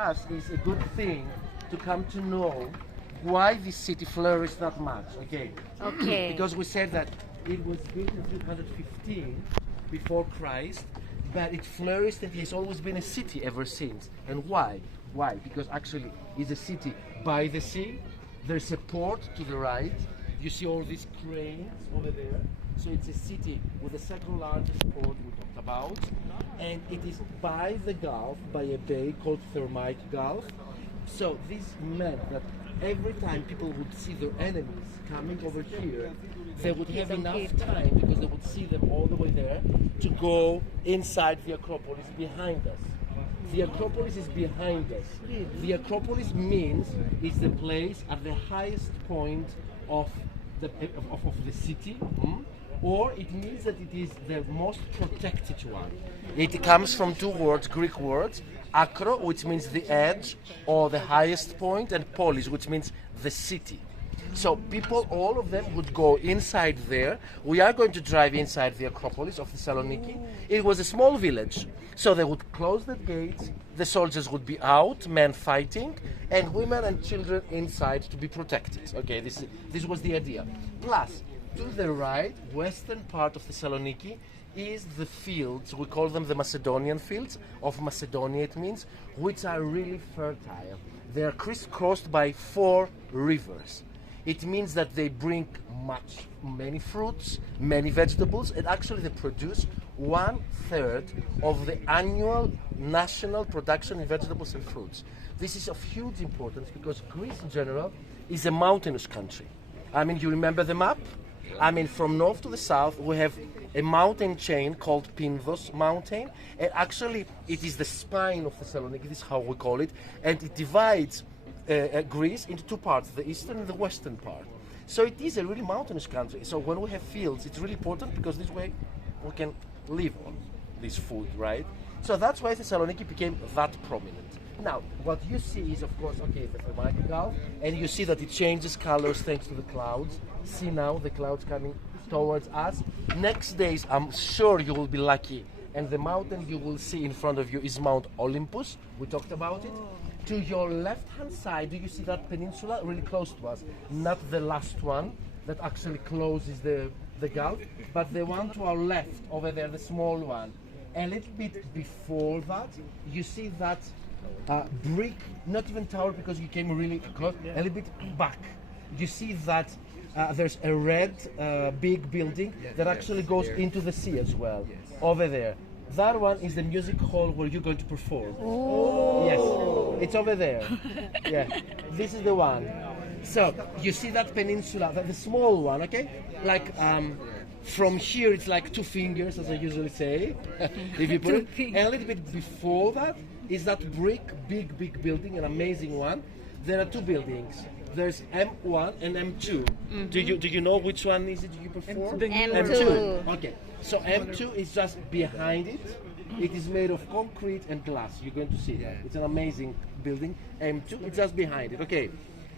us it's a good thing to come to know why this city flourished that much. Okay. Okay. Because we said that it was built in 315 before Christ, but it flourished and has always been a city ever since. And why? Why? Because actually it's a city by the sea. There's a port to the right. You see all these cranes over there. So it's a city with the second largest port we talked about. And it is by the Gulf, by a bay called Thermite Gulf. So this meant that every time people would see their enemies coming over here, they would have enough time, because they would see them all the way there, to go inside the Acropolis behind us. The Acropolis is behind us. The Acropolis means it's the place at the highest point of the city, or it means that it is the most protected one. It comes from two words, Greek words, acro, which means the edge or the highest point, and polis, which means the city. So people, all of them would go inside there. We are going to drive inside the Acropolis of Thessaloniki. It was a small village. So they would close the gates, the soldiers would be out, men fighting, and women and children inside to be protected. Okay, this was the idea. Plus, to the right, western part of Thessaloniki, is the fields, we call them the Macedonian fields, of Macedonia it means, which are really fertile. They are crisscrossed by 4 rivers. It means that they bring many fruits, many vegetables, and actually they produce 1/3 of the annual national production in vegetables and fruits. This is of huge importance because Greece in general is a mountainous country. I mean, you remember the map? I mean, from north to the south, we have a mountain chain called Pindos Mountain, and actually it is the spine of Thessaloniki, this is how we call it, and it divides Greece into 2 parts, the eastern and the western part. So it is a really mountainous country. So when we have fields, it's really important because this way we can live on this food, right? So that's why Thessaloniki became that prominent. Now, what you see is, of course, okay, the Thermite Gulf, and you see that it changes colors thanks to the clouds. See now the clouds coming towards us. Next days, I'm sure you will be lucky, and the mountain you will see in front of you is Mount Olympus. We talked about it. To your left-hand side, do you see that peninsula really close to us? Not the last one that actually closes the gulf, but the one to our left over there, the small one. A little bit before that, you see that brick, not even tower because you came really close, a little bit back. You see that there's a red big building that actually goes into the sea as well, over there. That one is the music hall where you're going to perform. Oh. Yes, it's over there. Yeah, this is the one. So you see that peninsula, the small one, okay? Like from here, it's like 2 fingers, as I usually say, if you put it. And a little bit before that is that brick, big building, an amazing one. There are 2 buildings. There's M1 and M2. Mm-hmm. Do you know which one is it you perform? M2. Okay. So M2 is just behind it. It is made of concrete and glass. You're going to see that. It's an amazing building. M2, it's just behind it. Okay.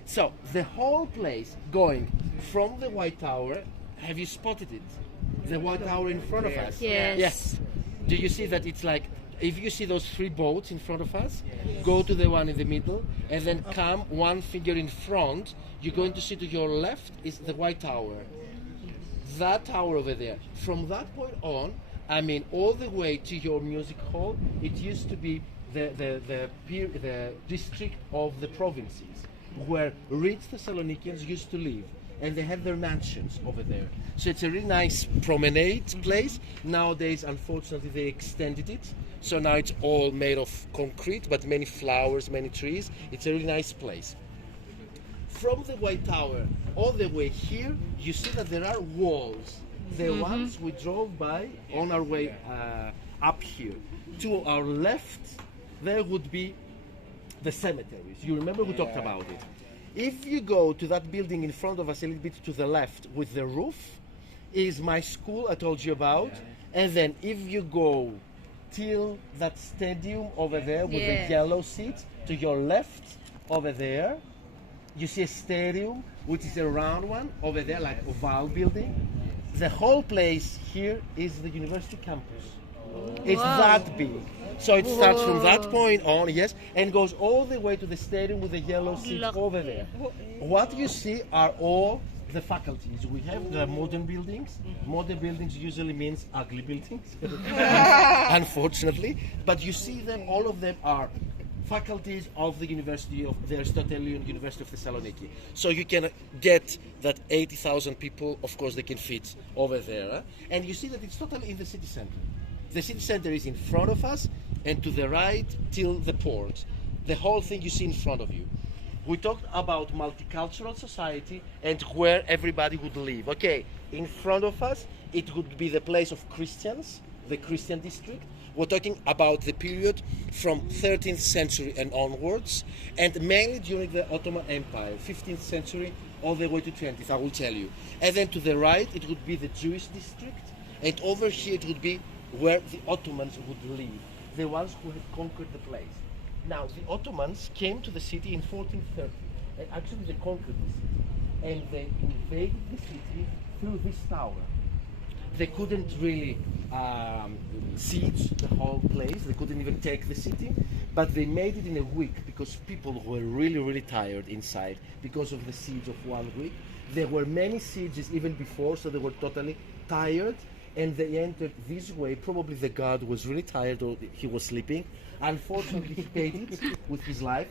So the whole place going from the White Tower, have you spotted it? The White Tower in front of us? Yes. Yes. Do you see that it's like, if you see those 3 boats in front of us, go to the one in the middle and then come 1 figure in front. You're going to see to your left is the White Tower. That tower over there. From that point on, I mean, all the way to your music hall, it used to be the district of the provinces where rich Thessalonikians used to live. And they had their mansions over there. So it's a really nice promenade place. Nowadays, unfortunately, they extended it. So now it's all made of concrete, but many flowers, many trees. It's a really nice place. From the White Tower all the way here, you see that there are walls. The ones we drove by on our way up here. To our left, there would be the cemeteries. You remember we talked about it. If you go to that building in front of us a little bit to the left with the roof, is my school I told you about. And then if you go till that stadium over there with the yellow seats, to your left over there, you see a stadium, which is a round one over there, like oval building. The whole place here is the university campus. It's that big. So it starts from that point on, yes, and goes all the way to the stadium with the yellow seats over there. What you see are all the faculties. We have the modern buildings. Modern buildings usually means ugly buildings, unfortunately. But you see them, all of them are faculties of the University of the Aristotelian University of Thessaloniki. So you can get that 80,000 people, of course, they can fit over there. And you see that it's totally in the city center. The city center is in front of us and to the right till the port. The whole thing you see in front of you. We talked about multicultural society and where everybody would live. Okay, in front of us, it would be the place of Christians, the Christian district. We're talking about the period from 13th century and onwards, and mainly during the Ottoman Empire, 15th century all the way to 20th, I will tell you. And then to the right, it would be the Jewish district, and over here it would be where the Ottomans would live, the ones who had conquered the place. Now, the Ottomans came to the city in 1430, and actually they conquered the city, and they invaded the city through this tower. They couldn't really siege the whole place, they couldn't even take the city, but they made it in a week because people were really, really tired inside because of the siege of 1 week. There were many sieges even before, so they were totally tired, and they entered this way. Probably the guard was really tired or he was sleeping. Unfortunately, he paid it with his life,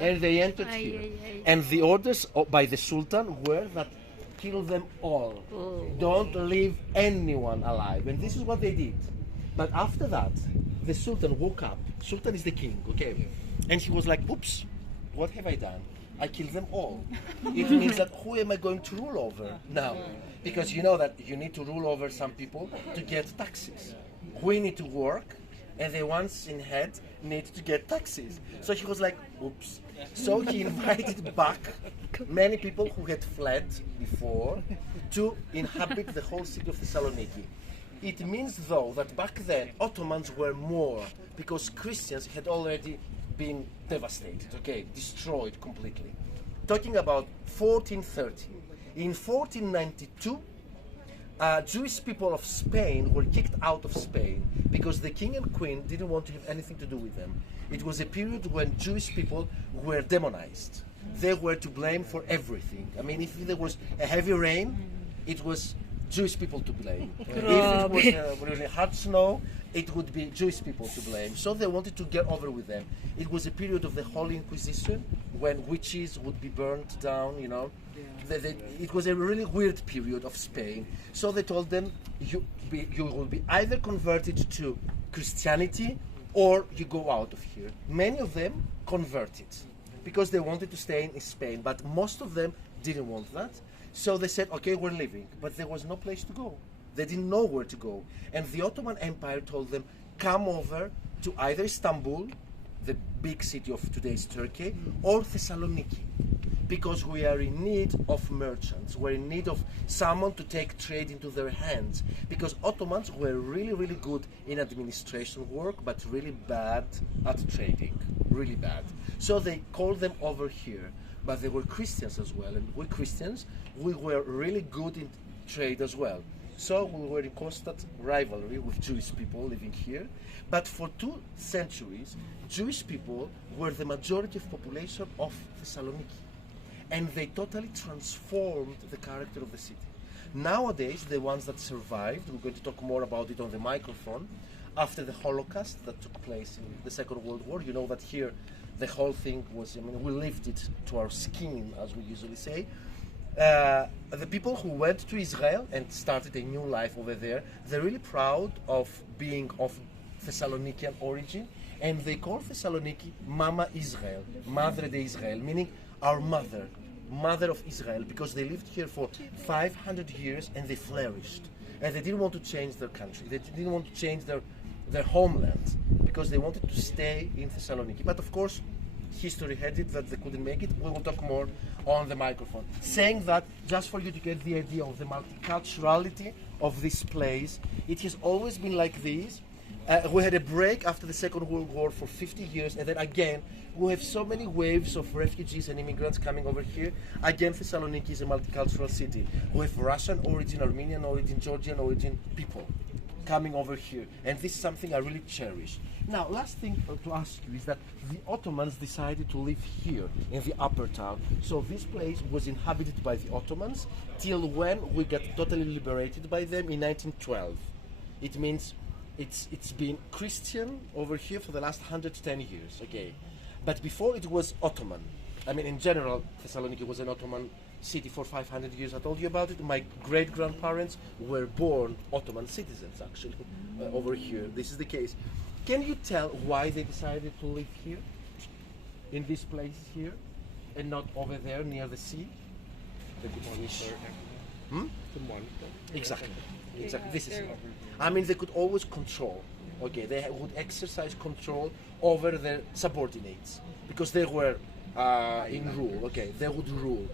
and they entered here. And the orders by the Sultan were that kill them all. Don't leave anyone alive. And this is what they did. But after that, the Sultan woke up. Sultan is the king, okay? And he was like, oops, what have I done? I killed them all. It means that who am I going to rule over now? Because you know that you need to rule over some people to get taxes. We need to work, and the ones in head need to get taxes. So he was like, oops. So he invited back many people who had fled before to inhabit the whole city of Thessaloniki. It means, though, that back then Ottomans were more because Christians had already been devastated, okay, destroyed completely. Talking about 1430. In 1492, Jewish people of Spain were kicked out of Spain because the king and queen didn't want to have anything to do with them. It was a period when Jewish people were demonized. They were to blame for everything. I mean, if there was a heavy rain, it was Jewish people to blame. If it was really hard snow, it would be Jewish people to blame. So they wanted to get over with them. It was a period of the Holy Inquisition when witches would be burned down, you know. It was a really weird period of Spain. So they told them, you will be either converted to Christianity or you go out of here. Many of them converted because they wanted to stay in Spain, but most of them didn't want that. So they said, okay, we're leaving, but there was no place to go. They didn't know where to go. And the Ottoman Empire told them, come over to either Istanbul, the big city of today's Turkey, or Thessaloniki, because we are in need of merchants. We're in need of someone to take trade into their hands, because Ottomans were really, really good in administration work, but really bad at trading, really bad. So they called them over here. But they were Christians as well, and we Christians, we were really good in trade as well. So we were in constant rivalry with Jewish people living here. But for 2 centuries, Jewish people were the majority of population of Thessaloniki. And they totally transformed the character of the city. Nowadays, the ones that survived, we're going to talk more about it on the microphone, after the Holocaust that took place in the Second World War. You know that here the whole thing was, I mean, we lived it to our skin, as we usually say. The people who went to Israel and started a new life over there, they're really proud of being of Thessalonikian origin, and they call Thessaloniki Mama Israel, Madre de Israel, meaning our mother, mother of Israel, because they lived here for 500 years and they flourished. And they didn't want to change their country, they didn't want to change their homeland, because they wanted to stay in Thessaloniki. But of course, history had it that they couldn't make it. We will talk more on the microphone. Saying that, just for you to get the idea of the multiculturality of this place, it has always been like this. We had a break after the Second World War for 50 years, and then again, we have so many waves of refugees and immigrants coming over here. Again, Thessaloniki is a multicultural city. We have Russian origin, Armenian origin, Georgian origin people. coming over here. And this is something I really cherish. Now, last thing to ask you is that the Ottomans decided to live here in the upper town. So this place was inhabited by the Ottomans till when we got totally liberated by them in 1912. It means it's been Christian over here for the last 110 years, okay? But before it was Ottoman. I mean, in general, Thessaloniki was an Ottoman city for 500 years. I told you about it. My great-grandparents were born Ottoman citizens, actually, over here. This is the case. Can you tell why they decided to live here, in this place here, and not over there near the sea? The monitor. The monitor. Exactly. Exactly. This is it. I mean, they could always control. Okay, they would exercise control over their subordinates because they were in rule. Okay, they would rule.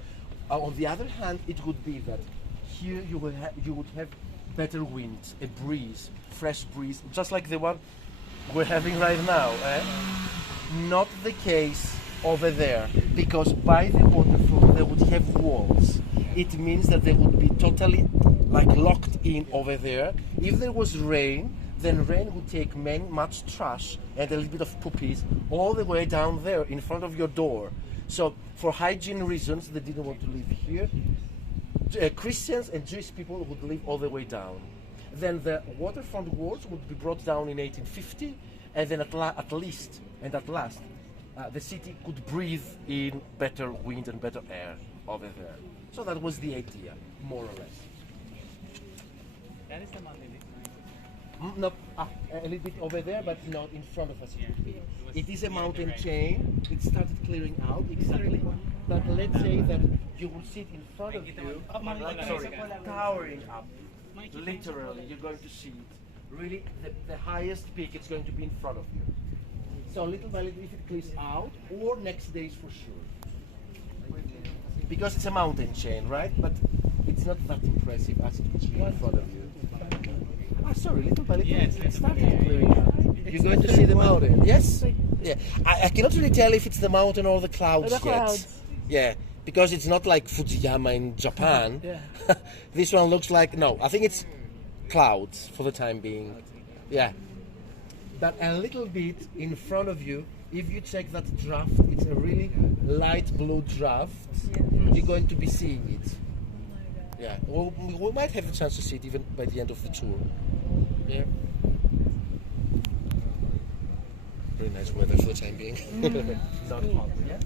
On the other hand, it would be that here you would have better wind, a breeze, fresh breeze, just like the one we're having right now. Not the case over there, because by the waterfall they would have walls. It means that they would be totally like locked in over there. If there was rain, then rain would take much trash and a little bit of poopies all the way down there in front of your door. So for hygiene reasons, they didn't want to live here. Christians and Jewish people would live all the way down. Then the waterfront walls would be brought down in 1850, and then at last, the city could breathe in better wind and better air over there. So that was the idea, more or less. That is the mountain. No, a little bit over there, but not in front of us. It is a mountain chain. It started clearing out, exactly. But let's say that you will sit in front of you, towering up. Literally, you're going to see it. Really, the highest peak is going to be in front of you. So little by little, if it clears out, or next days for sure. Because it's a mountain chain, right? But it's not that impressive as it would be in front of you. Sorry, little by little, it started clearing out. You're going to see the mountain. Yes? Yeah. I cannot really tell if it's the mountain or the clouds yet. Yeah, because it's not like Fujiyama in Japan. Yeah. This one looks like, no, I think it's clouds for the time being. Yeah. But a little bit in front of you, if you check that draft, it's a really light blue draft. You're going to be seeing it. Yeah, well, we might have the chance to see it even by the end of the tour. Yeah. Very nice weather for the time being. Not hot, yeah?